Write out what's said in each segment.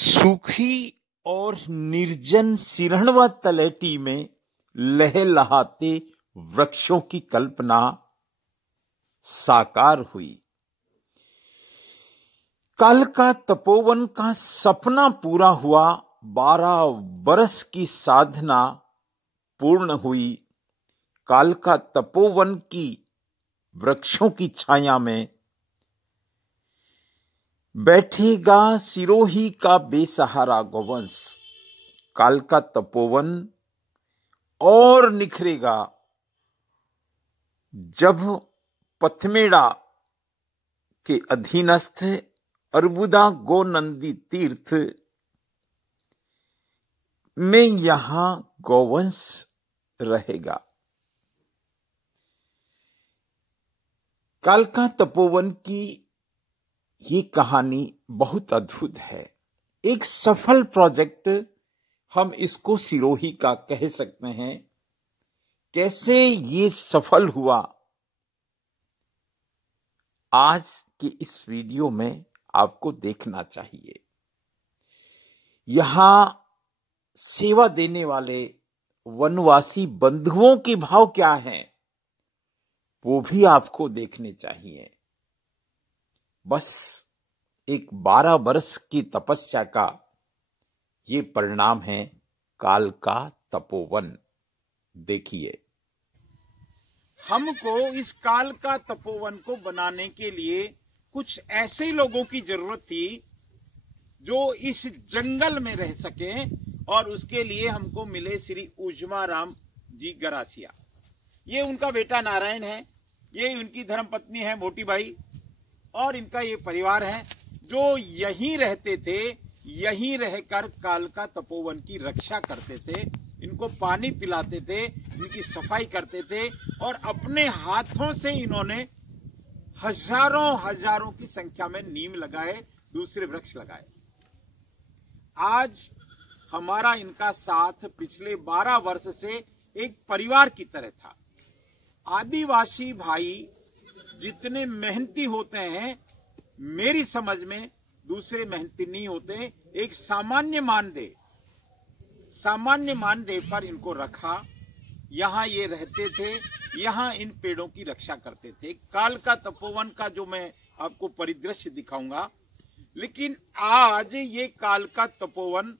सूखी और निर्जन सिरहणवा तलैटी में लहलहाते वृक्षों की कल्पना साकार हुई। कल का तपोवन का सपना पूरा हुआ, 12 बरस की साधना पूर्ण हुई। काल का तपोवन की वृक्षों की छाया में बैठेगा सिरोही का बेसहारा गौवंश। काल का तपोवन और निखरेगा जब पथमेड़ा के अधीनस्थ अर्बुदा गोनंदी तीर्थ में यहां गौवंश रहेगा। काल का तपोवन की ये कहानी बहुत अद्भुत है। एक सफल प्रोजेक्ट हम इसको सिरोही का कह सकते हैं। कैसे ये सफल हुआ, आज के इस वीडियो में आपको देखना चाहिए। यहां सेवा देने वाले वनवासी बंधुओं के भाव क्या हैं, वो भी आपको देखने चाहिए। बस एक 12 वर्ष की तपस्या का ये परिणाम है काल का तपोवन। देखिए, हमको इस काल का तपोवन को बनाने के लिए कुछ ऐसे लोगों की जरूरत थी जो इस जंगल में रह सके, और उसके लिए हमको मिले श्री उजमा राम जी गरासिया। ये उनका बेटा नारायण है, ये उनकी धर्मपत्नी है मोटी बाई, और इनका ये परिवार है जो यहीं रहते थे। यहीं रहकर काल का तपोवन की रक्षा करते थे, इनको पानी पिलाते थे, इनकी सफाई करते थे, और अपने हाथों से इन्होंने हजारों की संख्या में नीम लगाए, दूसरे वृक्ष लगाए। आज हमारा इनका साथ पिछले 12 वर्ष से एक परिवार की तरह था। आदिवासी भाई जितने मेहनती होते हैं, मेरी समझ में दूसरे मेहनती नहीं होते। एक सामान्य मानदेय पर इनको रखा। यहां ये रहते थे, यहां इन पेड़ों की रक्षा करते थे। काल का तपोवन का जो मैं आपको परिदृश्य दिखाऊंगा, लेकिन आज ये काल का तपोवन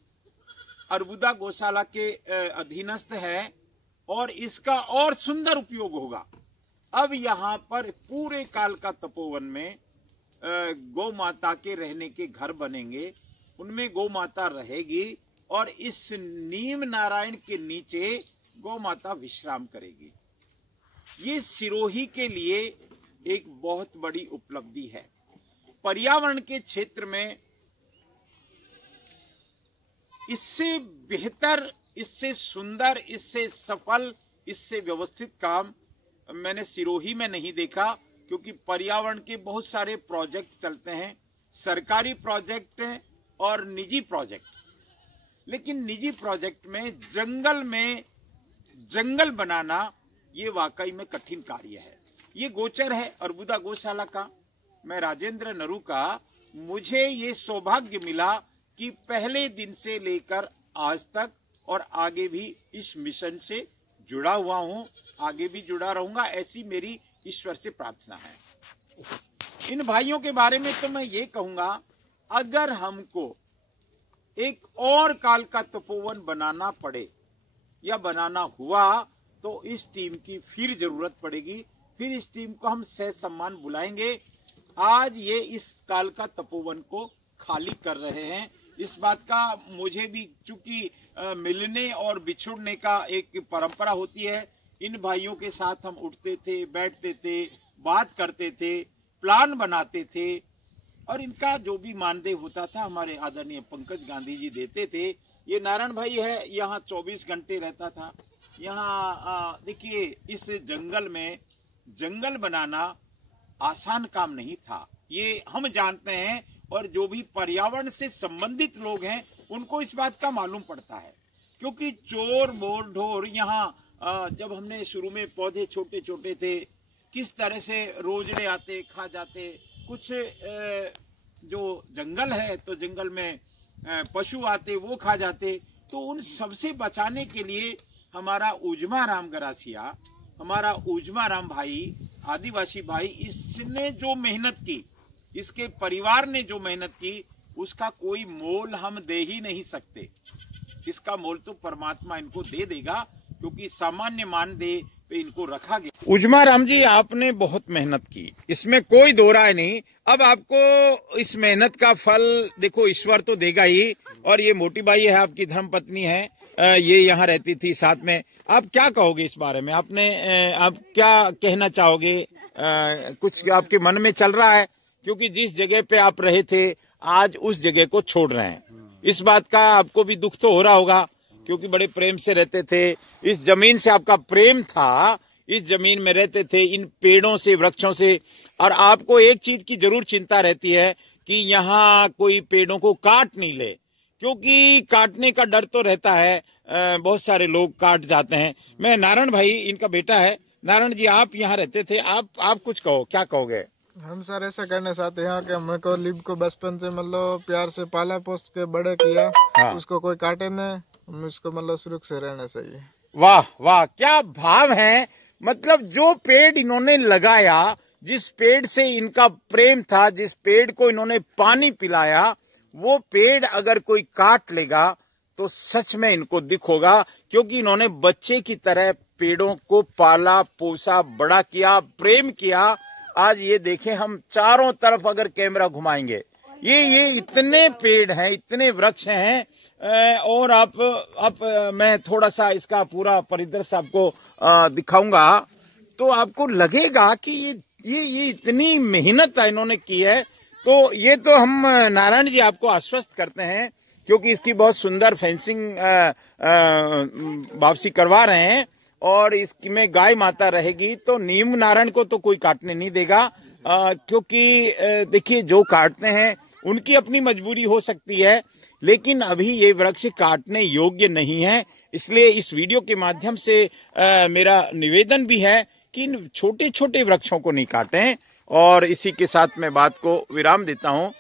अर्बुदा गौशाला के अधीनस्थ है और इसका और सुंदर उपयोग होगा। अब यहाँ पर पूरे काल का तपोवन में गौ माता के रहने के घर बनेंगे, उनमें गौ माता रहेगी, और इस नीम नारायण के नीचे गौ माता विश्राम करेगी। ये सिरोही के लिए एक बहुत बड़ी उपलब्धि है। पर्यावरण के क्षेत्र में इससे बेहतर, इससे सुंदर, इससे सफल, इससे व्यवस्थित काम मैंने सिरोही में नहीं देखा, क्योंकि पर्यावरण के बहुत सारे प्रोजेक्ट चलते हैं, सरकारी प्रोजेक्ट और निजी प्रोजेक्ट। लेकिन निजी प्रोजेक्ट में जंगल बनाना ये वाकई में कठिन कार्य है। ये गोचर है अर्बुदा गौशाला का। मैं राजेंद्र नरू का, मुझे ये सौभाग्य मिला कि पहले दिन से लेकर आज तक और आगे भी इस मिशन से जुड़ा हुआ हूं, आगे भी जुड़ा रहूंगा, ऐसी मेरी ईश्वर से प्रार्थना है। इन भाइयों के बारे में तो मैं ये कहूंगा, अगर हमको एक और काल का तपोवन बनाना पड़े या बनाना हुआ तो इस टीम की फिर जरूरत पड़ेगी। फिर इस टीम को हम सह सम्मान बुलाएंगे। आज ये इस काल का तपोवन को खाली कर रहे हैं। इस बात का मुझे भी, चूंकि मिलने और बिछुड़ने का एक परंपरा होती है, इन भाइयों के साथ हम उठते थे, बैठते थे, बात करते थे, प्लान बनाते थे, और इनका जो भी मानदेय होता था हमारे आदरणीय पंकज गांधी जी देते थे। ये नारायण भाई है, यहाँ 24 घंटे रहता था। यहाँ देखिए, इस जंगल में जंगल बनाना आसान काम नहीं था, ये हम जानते हैं, और जो भी पर्यावरण से संबंधित लोग हैं उनको इस बात का मालूम पड़ता है। क्योंकि चोर मोर ढोर, यहाँ जब हमने शुरू में पौधे छोटे छोटे थे, किस तरह से रोजड़े आते, खा जाते। कुछ जो जंगल है तो जंगल में पशु आते वो खा जाते। तो उन सबसे बचाने के लिए हमारा उजमा राम गरासिया, हमारा उजमा राम भाई, आदिवासी भाई, इसने जो मेहनत की, इसके परिवार ने जो मेहनत की, उसका कोई मोल हम दे ही नहीं सकते। इसका मोल तो परमात्मा इनको दे देगा, क्योंकि सामान्य मानदेय पे इनको रखा गया। उजमा राम जी, आपने बहुत मेहनत की, इसमें कोई दो राय नहीं। अब आपको इस मेहनत का फल देखो ईश्वर तो देगा ही। और ये मोटी बाई है, आपकी धर्मपत्नी है, ये यहाँ रहती थी साथ में। आप क्या कहोगे इस बारे में? आप क्या कहना चाहोगे? कुछ आपके मन में चल रहा है? क्योंकि जिस जगह पे आप रहे थे, आज उस जगह को छोड़ रहे हैं। इस बात का आपको भी दुख तो हो रहा होगा, क्योंकि बड़े प्रेम से रहते थे, इस जमीन से आपका प्रेम था, इस जमीन में रहते थे, इन पेड़ों से, वृक्षों से। और आपको एक चीज की जरूर चिंता रहती है कि यहाँ कोई पेड़ों को काट नहीं ले, क्योंकि काटने का डर तो रहता है, बहुत सारे लोग काट जाते हैं। मैं नारायण भाई, इनका बेटा है। नारायण जी, आप यहाँ रहते थे, आप कुछ कहो, क्या कहोगे? हम सर ऐसा करना चाहते हैं कि हमें को लिब को बचपन से मतलब प्यार से पाला पोस के बड़े किया। हाँ। उसको कोई काटे न, हम इसको मतलब सुरक्षित रहना चाहिए। वाह वाह, क्या भाव है। मतलब जो पेड़ इन्होंने लगाया, जिस पेड़ से इनका प्रेम था, जिस पेड़ को इन्होंने पानी पिलाया, वो पेड़ अगर कोई काट लेगा तो सच में इनको दुख होगा, क्योंकि इन्होंने बच्चे की तरह पेड़ों को पाला पोसा, बड़ा किया, प्रेम किया। आज ये देखें, हम चारों तरफ अगर कैमरा घुमाएंगे, ये इतने पेड़ हैं, इतने वृक्ष हैं। और आप मैं थोड़ा सा इसका पूरा परिदृश्य आपको दिखाऊंगा, तो आपको लगेगा कि ये इतनी मेहनत इन्होंने की है। तो ये तो हम नारायण जी आपको आश्वस्त करते हैं, क्योंकि इसकी बहुत सुंदर फेंसिंग वापसी करवा रहे हैं, और इसमें गाय माता रहेगी, तो नीम नारायण को तो कोई काटने नहीं देगा। क्योंकि देखिए, जो काटते हैं उनकी अपनी मजबूरी हो सकती है, लेकिन अभी ये वृक्ष काटने योग्य नहीं है। इसलिए इस वीडियो के माध्यम से मेरा निवेदन भी है कि इन छोटे छोटे वृक्षों को नहीं काटें। और इसी के साथ मैं बात को विराम देता हूं।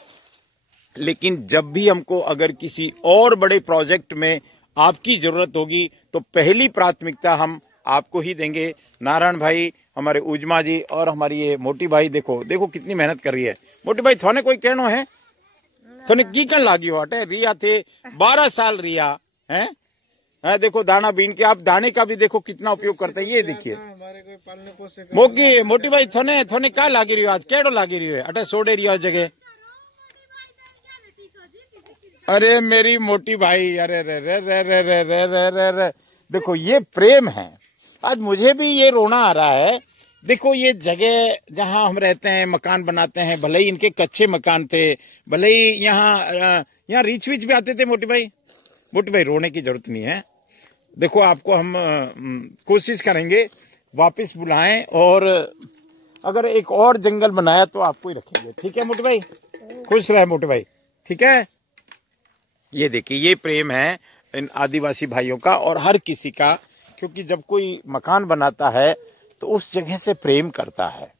लेकिन जब भी हमको अगर किसी और बड़े प्रोजेक्ट में आपकी जरूरत होगी, तो पहली प्राथमिकता हम आपको ही देंगे। नारायण भाई, हमारे उजमा जी, और हमारी ये मोटी भाई, देखो कितनी मेहनत कर रही है। मोटी भाई, थोने कोई कहना है? थोने की कर लागी हो? हटे रिया थे 12 साल रिया है। देखो दाना बीन के, आप दाने का भी देखो कितना उपयोग करते हैं। ये देखिए मोटी भाई, थोने क्या लागी रही हो आज? केड़ो लागी रही है? अटे सोडे रिया जगह। अरे मेरी मोटी भाई, अरे रे रे रे रे रे रे रे रे रे, देखो ये प्रेम है। आज मुझे भी ये रोना आ रहा है। देखो, ये जगह जहां हम रहते हैं, मकान बनाते हैं, भले ही इनके कच्चे मकान थे, भले ही यहाँ रीछ वीच भी आते थे। मोटी भाई रोने की जरूरत नहीं है। देखो, आपको हम कोशिश करेंगे वापस बुलाएं, और अगर एक और जंगल बनाया तो आपको ही रखेंगे। ठीक है मोटी भाई? खुश रहे मोटी भाई, ठीक है? ये देखिए, ये प्रेम है इन आदिवासी भाइयों का और हर किसी का, क्योंकि जब कोई मकान बनाता है तो उस जगह से प्रेम करता है।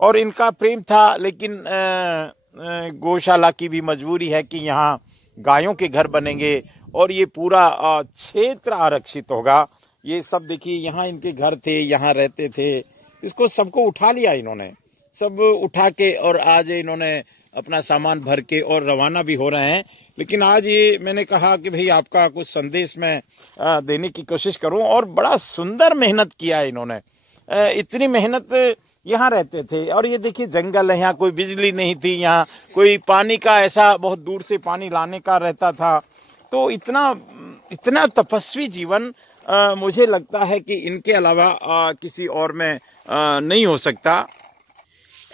और इनका प्रेम था, लेकिन गौशाला की भी मजबूरी है कि यहाँ गायों के घर बनेंगे और ये पूरा क्षेत्र आरक्षित होगा। ये सब देखिए, यहाँ इनके घर थे, यहाँ रहते थे। इसको सबको उठा लिया इन्होंने, सब उठा के, और आज इन्होंने अपना सामान भर के और रवाना भी हो रहे हैं। लेकिन आज ये मैंने कहा कि भाई आपका कुछ संदेश मैं देने की कोशिश करूं। और बड़ा सुंदर मेहनत किया है इन्होंने। इतनी मेहनत, यहाँ रहते थे, और ये देखिए जंगल है, यहाँ कोई बिजली नहीं थी, यहाँ कोई पानी का ऐसा बहुत दूर से पानी लाने का रहता था। तो इतना तपस्वी जीवन मुझे लगता है कि इनके अलावा किसी और में नहीं हो सकता।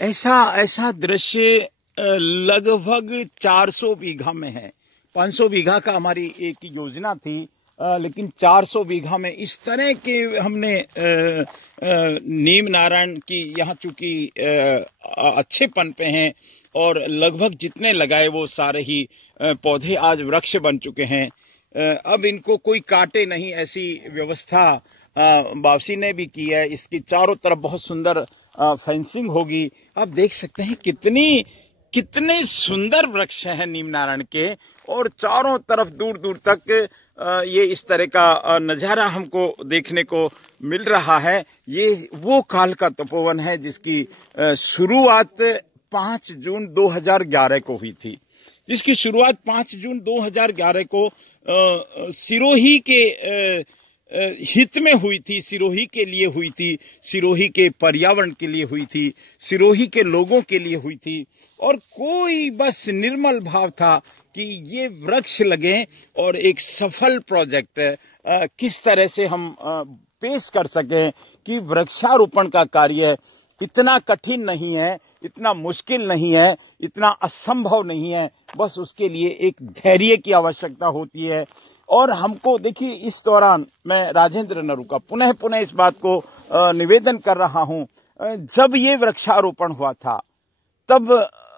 ऐसा दृश्य लगभग 400 बीघा में है। 500 बीघा का हमारी एक योजना थी, लेकिन 400 बीघा में इस तरह के हमने नीम नारायण की यहाँ चूंकि अच्छे पनपे हैं, और लगभग जितने लगाए वो सारे ही पौधे आज वृक्ष बन चुके हैं। अब इनको कोई काटे नहीं, ऐसी व्यवस्था बावसी ने भी की है। इसकी चारों तरफ बहुत सुंदर फेंसिंग होगी। आप देख सकते हैं कितने सुंदर वृक्ष हैं नीम नारायण के, और चारों तरफ दूर दूर तक ये इस तरह का नजारा हमको देखने को मिल रहा है। ये वो काल का तपोवन है जिसकी शुरुआत 5 जून 2011 को हुई थी, जिसकी शुरुआत 5 जून 2011 को सिरोही के हित में हुई थी, सिरोही के लिए हुई थी, सिरोही के पर्यावरण के लिए हुई थी, सिरोही के लोगों के लिए हुई थी। और कोई बस निर्मल भाव था कि ये वृक्ष लगे और एक सफल प्रोजेक्ट किस तरह से हम पेश कर सकें कि वृक्षारोपण का कार्य इतना कठिन नहीं है, इतना मुश्किल नहीं है, इतना असंभव नहीं है। बस उसके लिए एक धैर्य की आवश्यकता होती है। और हमको देखिए, इस दौरान मैं राजेंद्र नरू का पुनः इस बात को निवेदन कर रहा हूं, जब ये वृक्षारोपण हुआ था तब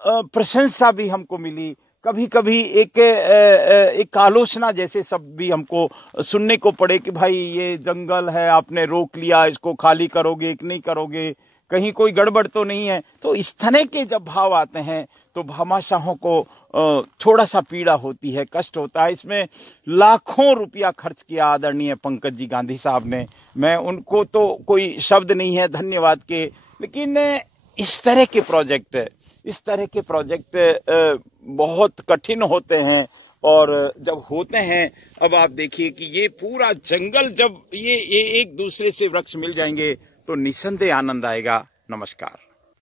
प्रशंसा भी हमको मिली, कभी कभी एक आलोचना जैसे सब भी हमको सुनने को पड़े कि भाई ये जंगल है, आपने रोक लिया, इसको खाली करोगे कि नहीं करोगे, कहीं कोई गड़बड़ तो नहीं है। तो इस तरह के जब भाव आते हैं तो भामाशाहों को थोड़ा सा पीड़ा होती है, कष्ट होता है। इसमें लाखों रुपया खर्च किया आदरणीय पंकज जी गांधी साहब ने, मैं उनको तो कोई शब्द नहीं है धन्यवाद के। लेकिन इस तरह के प्रोजेक्ट बहुत कठिन होते हैं, और जब होते हैं, अब आप देखिए कि ये पूरा जंगल जब ये एक दूसरे से वृक्ष मिल जाएंगे तो निसंदेह आनंद आएगा। नमस्कार।